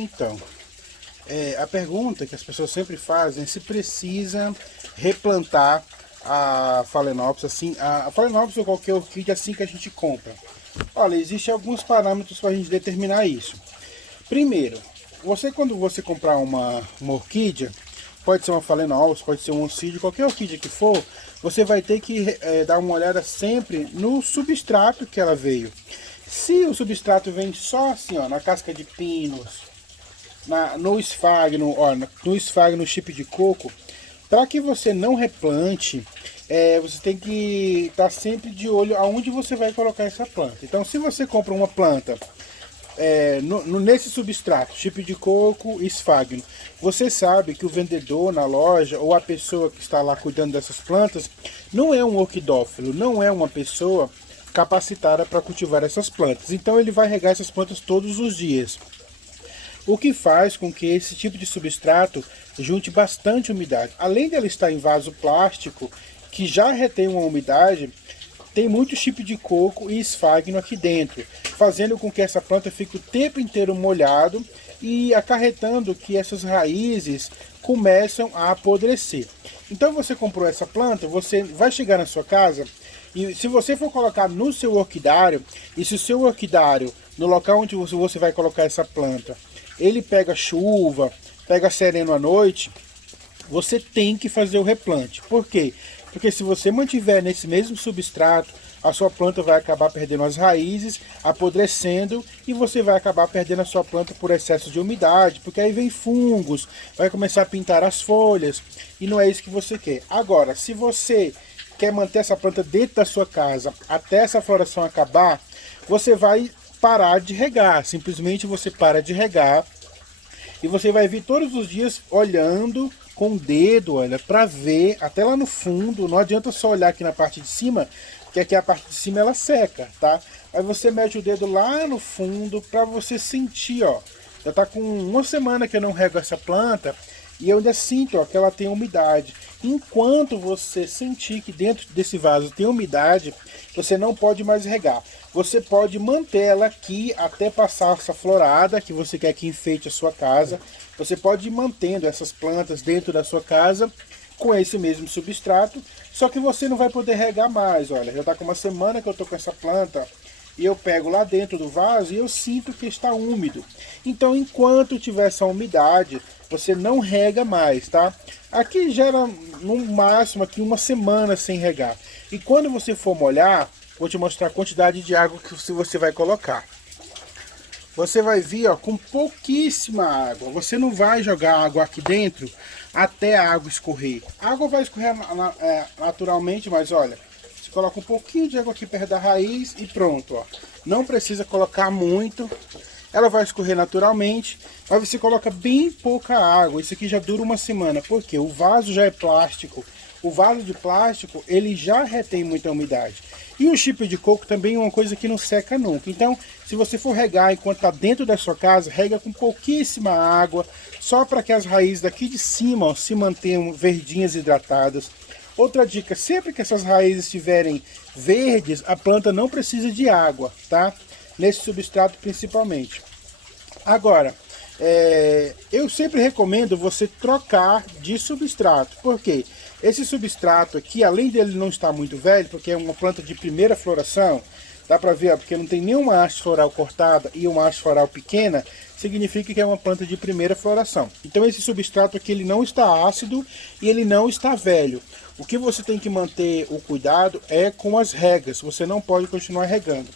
Então, a pergunta que as pessoas sempre fazem é se precisa replantar a Phalaenopsis assim, a Phalaenopsis ou qualquer orquídea assim que a gente compra. Olha, existem alguns parâmetros para a gente determinar isso. Primeiro, quando você comprar uma orquídea, pode ser uma Phalaenopsis, pode ser um oncídio, qualquer orquídea que for, você vai ter que dar uma olhada sempre no substrato que ela veio. Se o substrato vem só assim, ó, na casca de pinos, no esfagno, ó, no esfagno chip de coco, para que você não replante, você tem que estar sempre de olho aonde você vai colocar essa planta. Então, se você compra uma planta nesse substrato, chip de coco e esfagno, você sabe que o vendedor na loja ou a pessoa que está lá cuidando dessas plantas não é um orquidófilo, não é uma pessoa capacitada para cultivar essas plantas. Então, ele vai regar essas plantas todos os dias. O que faz com que esse tipo de substrato junte bastante umidade. Além dela estar em vaso plástico, que já retém uma umidade, tem muito chip de coco e esfagno aqui dentro, fazendo com que essa planta fique o tempo inteiro molhado e acarretando que essas raízes começam a apodrecer. Então você comprou essa planta, você vai chegar na sua casa e se você for colocar no seu orquidário, e se o seu orquidário, no local onde você vai colocar essa planta, ele pega chuva, pega sereno à noite, você tem que fazer o replante. Por quê? Porque se você mantiver nesse mesmo substrato, a sua planta vai acabar perdendo as raízes, apodrecendo, e você vai acabar perdendo a sua planta por excesso de umidade, porque aí vem fungos, vai começar a pintar as folhas, e não é isso que você quer. Agora, se você quer manter essa planta dentro da sua casa até essa floração acabar, você vai parar de regar, simplesmente você para de regar e você vai vir todos os dias olhando com o dedo, olha, para ver até lá no fundo. Não adianta só olhar aqui na parte de cima, porque aqui a parte de cima ela seca, tá? Aí você mete o dedo lá no fundo para você sentir, ó. Já tá com uma semana que eu não rego essa planta e eu ainda sinto, ó, que ela tem umidade. Enquanto você sentir que dentro desse vaso tem umidade, você não pode mais regar. Você pode manter ela aqui até passar essa florada que você quer que enfeite a sua casa. Você pode ir mantendo essas plantas dentro da sua casa com esse mesmo substrato, só que você não vai poder regar mais. Olha, já está com uma semana que eu estou com essa planta e eu pego lá dentro do vaso e eu sinto que está úmido. Então, enquanto tiver essa umidade, você não rega mais, tá? Aqui gera no máximo aqui uma semana sem regar. E quando você for molhar, vou te mostrar a quantidade de água que você vai colocar. Você vai vir, ó, com pouquíssima água. Você não vai jogar água aqui dentro até a água escorrer. A água vai escorrer naturalmente, mas olha, você coloca um pouquinho de água aqui perto da raiz e pronto, ó. Não precisa colocar muito. Ela vai escorrer naturalmente, mas você coloca bem pouca água. Isso aqui já dura uma semana, porque o vaso já é plástico. O vaso de plástico, ele já retém muita umidade. E o chip de coco também é uma coisa que não seca nunca. Então, se você for regar enquanto está dentro da sua casa, rega com pouquíssima água, só para que as raízes daqui de cima, ó, se mantenham verdinhas, hidratadas. Outra dica, sempre que essas raízes estiverem verdes, a planta não precisa de água, tá? Nesse substrato principalmente. Agora, eu sempre recomendo você trocar de substrato. Por quê? Esse substrato aqui, além dele não estar muito velho, porque é uma planta de primeira floração, dá pra ver, ó, porque não tem nenhuma haste floral cortada e uma haste floral pequena, significa que é uma planta de primeira floração. Então esse substrato aqui, ele não está ácido e ele não está velho. O que você tem que manter o cuidado é com as regas, você não pode continuar regando.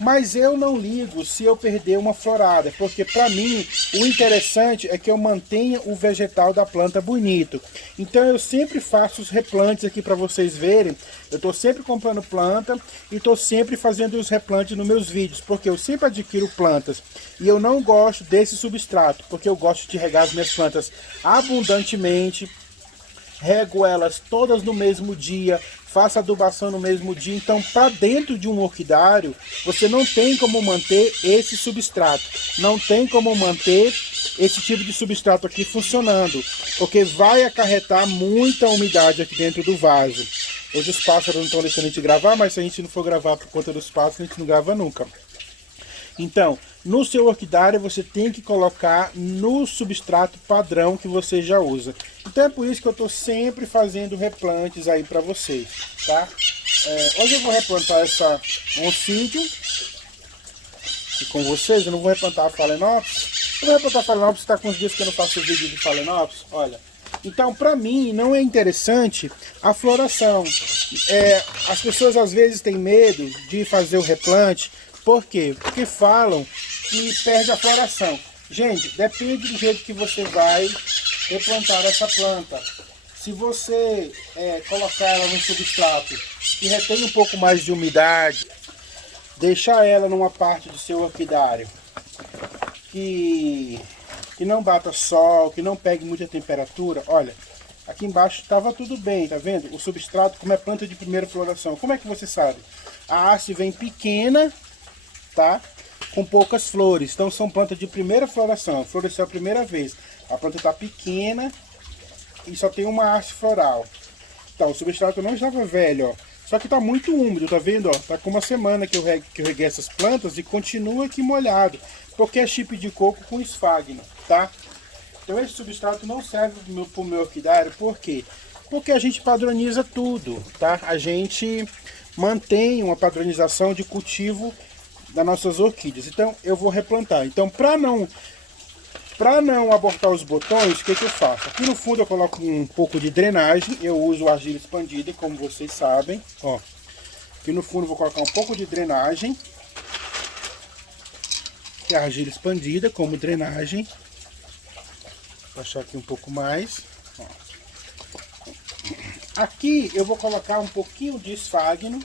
Mas eu não ligo se eu perder uma florada, porque para mim o interessante é que eu mantenha o vegetal da planta bonito. Então eu sempre faço os replantes aqui para vocês verem. Eu estou sempre comprando planta e estou sempre fazendo os replantes nos meus vídeos, porque eu sempre adquiro plantas e eu não gosto desse substrato, porque eu gosto de regar as minhas plantas abundantemente. Rego elas todas no mesmo dia, faço adubação no mesmo dia. Então, para dentro de um orquidário, você não tem como manter esse substrato. Não tem como manter esse tipo de substrato aqui funcionando, porque vai acarretar muita umidade aqui dentro do vaso. Hoje os pássaros não estão deixando a gente gravar, mas se a gente não for gravar por conta dos pássaros, a gente não grava nunca. Então, no seu orquidário você tem que colocar no substrato padrão que você já usa. Então é por isso que eu estou sempre fazendo replantes aí para vocês, tá? Hoje eu vou replantar essa Oncidium aqui com vocês. Eu não vou replantar a Phalaenopsis. Eu vou replantar a Phalaenopsis, está com uns dias que eu não faço vídeo de Phalaenopsis, olha. Então, para mim, não é interessante a floração. As pessoas às vezes têm medo de fazer o replante. Por quê? Porque falam que perde a floração. Gente, depende do jeito que você vai replantar essa planta. Se você colocar ela no substrato que retém um pouco mais de umidade, deixar ela numa parte do seu orquidário que não bata sol, que não pegue muita temperatura, olha, aqui embaixo estava tudo bem, tá vendo? O substrato, como é planta de primeira floração, como é que você sabe? A haste vem pequena, tá? Com poucas flores, então são plantas de primeira floração, floresceu a primeira vez, a planta está pequena e só tem uma haste floral. Então, o substrato não estava velho, ó, só que está muito úmido, tá vendo? Ó, tá com uma semana que eu reguei essas plantas e continua aqui molhado, porque é chip de coco com esfagno, tá? Então esse substrato não serve para o meu orquidário, por quê? Porque a gente padroniza tudo, tá? A gente mantém uma padronização de cultivo das nossas orquídeas. Então eu vou replantar. Então para não abortar os botões, o que eu faço? Aqui no fundo eu coloco um pouco de drenagem, eu uso argila expandida, como vocês sabem. Ó, aqui no fundo eu vou colocar um pouco de drenagem, que é a argila expandida como drenagem. Vou achar aqui um pouco mais. Ó. Aqui eu vou colocar um pouquinho de esfagno.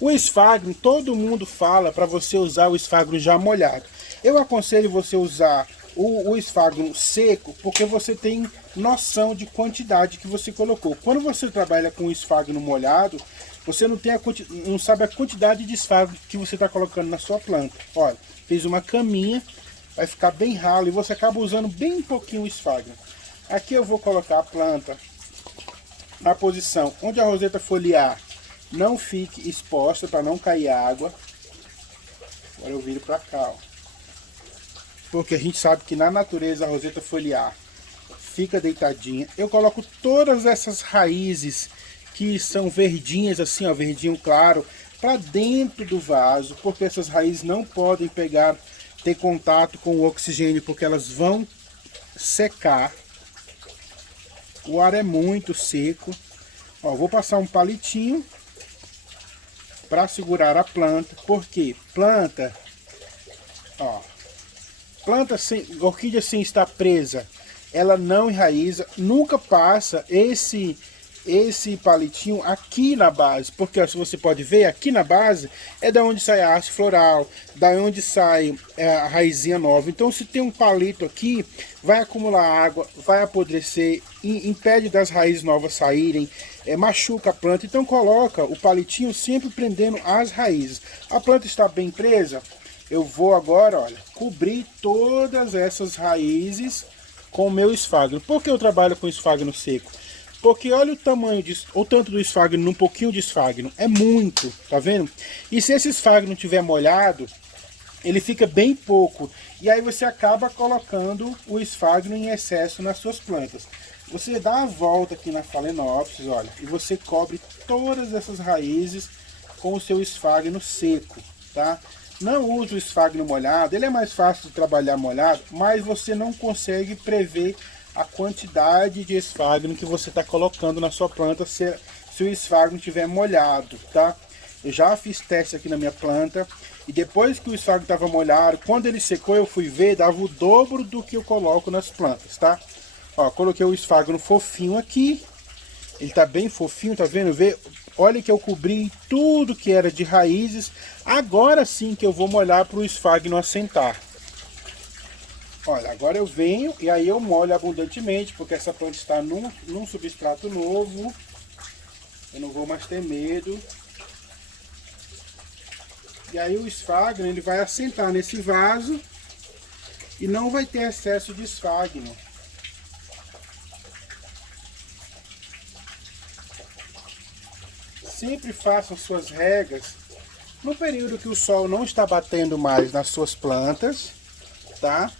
O esfagno, todo mundo fala para você usar o esfagno já molhado. Eu aconselho você usar o esfagno seco, porque você tem noção de quantidade que você colocou. Quando você trabalha com o esfagno molhado, você não sabe a quantidade de esfagno que você está colocando na sua planta. Olha, fez uma caminha, vai ficar bem ralo e você acaba usando bem pouquinho o esfagno. Aqui eu vou colocar a planta na posição onde a roseta foliar não fique exposta, para não cair água. Agora eu viro para cá, ó. Porque a gente sabe que na natureza a roseta foliar fica deitadinha. Eu coloco todas essas raízes que são verdinhas assim, ó, verdinho claro, para dentro do vaso, porque essas raízes não podem ter contato com o oxigênio, porque elas vão secar. O ar é muito seco. Ó, vou passar um palitinho para segurar a planta, porque planta, ó, orquídea sem estar presa, ela não enraiza, nunca passa esse palitinho aqui na base, porque ó, se você pode ver, aqui na base é da onde sai a haste floral, da onde sai a raizinha nova. Então se tem um palito aqui, vai acumular água, vai apodrecer, impede das raízes novas saírem, machuca a planta. Então coloca o palitinho sempre prendendo as raízes. A planta está bem presa, eu vou agora, olha, cobrir todas essas raízes com o meu esfagno. Por que eu trabalho com esfagno seco? Porque olha o tamanho, o tanto do esfagno num pouquinho de esfagno. É muito, tá vendo? E se esse esfagno tiver molhado, ele fica bem pouco. E aí você acaba colocando o esfagno em excesso nas suas plantas. Você dá a volta aqui na Phalaenopsis, olha, e você cobre todas essas raízes com o seu esfagno seco, tá? Não use o esfagno molhado, ele é mais fácil de trabalhar molhado, mas você não consegue prever a quantidade de esfagno que você está colocando na sua planta se o esfagno estiver molhado, tá? Eu já fiz teste aqui na minha planta e depois que o esfagno estava molhado, quando ele secou eu fui ver, dava o dobro do que eu coloco nas plantas, tá? Ó, coloquei o esfagno fofinho aqui, ele tá bem fofinho, tá vendo? Olha que eu cobri tudo que era de raízes. Agora sim que eu vou molhar para o esfagno assentar. Olha, agora eu venho e aí eu molho abundantemente, porque essa planta está num substrato novo. Eu não vou mais ter medo. E aí o esfagno, ele vai assentar nesse vaso e não vai ter excesso de esfagno. Sempre façam suas regas no período que o sol não está batendo mais nas suas plantas, tá?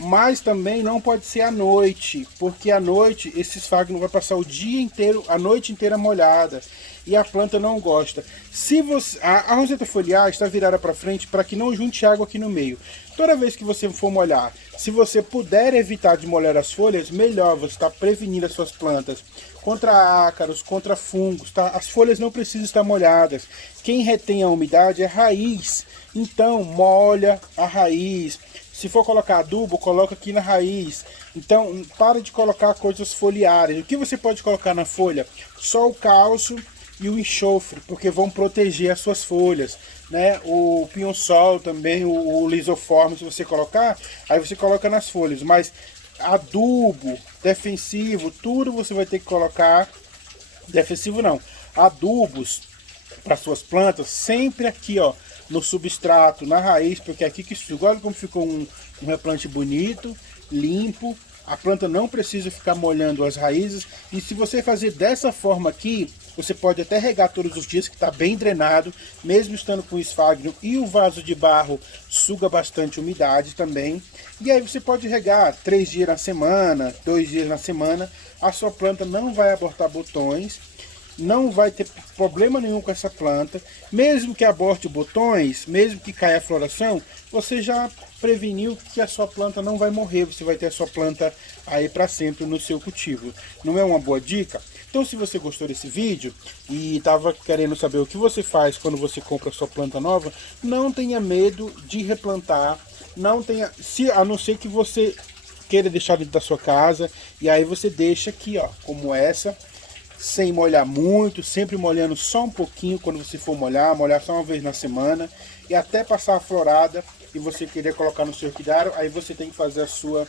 Mas também não pode ser à noite, porque à noite esse esfagno vai passar o dia inteiro, a noite inteira molhada, e a planta não gosta. Se você, a roseta foliar está virada para frente para que não junte água aqui no meio. Toda vez que você for molhar, se você puder evitar de molhar as folhas, melhor, você está prevenindo as suas plantas contra ácaros, contra fungos, tá? As folhas não precisam estar molhadas. Quem retém a umidade é a raiz, então molha a raiz. Se for colocar adubo, coloca aqui na raiz. Então, para de colocar coisas foliares. O que você pode colocar na folha? Só o cálcio e o enxofre, porque vão proteger as suas folhas, né? O pinho-sol também, o lisoforme, se você colocar, aí você coloca nas folhas. Mas adubo, defensivo, tudo você vai ter que colocar. Defensivo não, adubos para suas plantas, sempre aqui, ó, no substrato, na raiz, porque é aqui que suga. Olha como ficou um replante bonito, limpo. A planta não precisa ficar molhando as raízes. E se você fazer dessa forma aqui, você pode até regar todos os dias, que está bem drenado, mesmo estando com esfagno, e o vaso de barro suga bastante umidade também. E aí você pode regar 3 dias na semana, 2 dias na semana. A sua planta não vai abortar botões, não vai ter problema nenhum com essa planta. Mesmo que aborte botões, mesmo que caia a floração, você já preveniu que a sua planta não vai morrer. Você vai ter a sua planta aí para sempre no seu cultivo. Não é uma boa dica? Então, se você gostou desse vídeo e estava querendo saber o que você faz quando você compra a sua planta nova, não tenha medo de replantar. Não tenha, a não ser que você queira deixar dentro da sua casa, e aí você deixa aqui, ó, como essa, sem molhar muito, sempre molhando só um pouquinho quando você for molhar só uma vez na semana, e até passar a florada e você querer colocar no seu orquidário, aí você tem que fazer a sua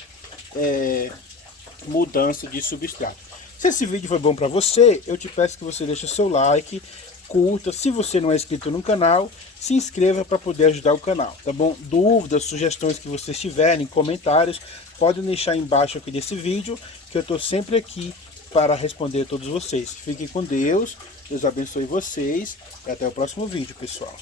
mudança de substrato. Se esse vídeo foi bom para você, eu te peço que você deixe seu like, curta. Se você não é inscrito no canal, se inscreva para poder ajudar o canal, tá bom? Dúvidas, sugestões que vocês tiverem, comentários, podem deixar embaixo aqui desse vídeo, que eu estou sempre aqui para responder a todos vocês. Fiquem com Deus, Deus abençoe vocês e até o próximo vídeo, pessoal.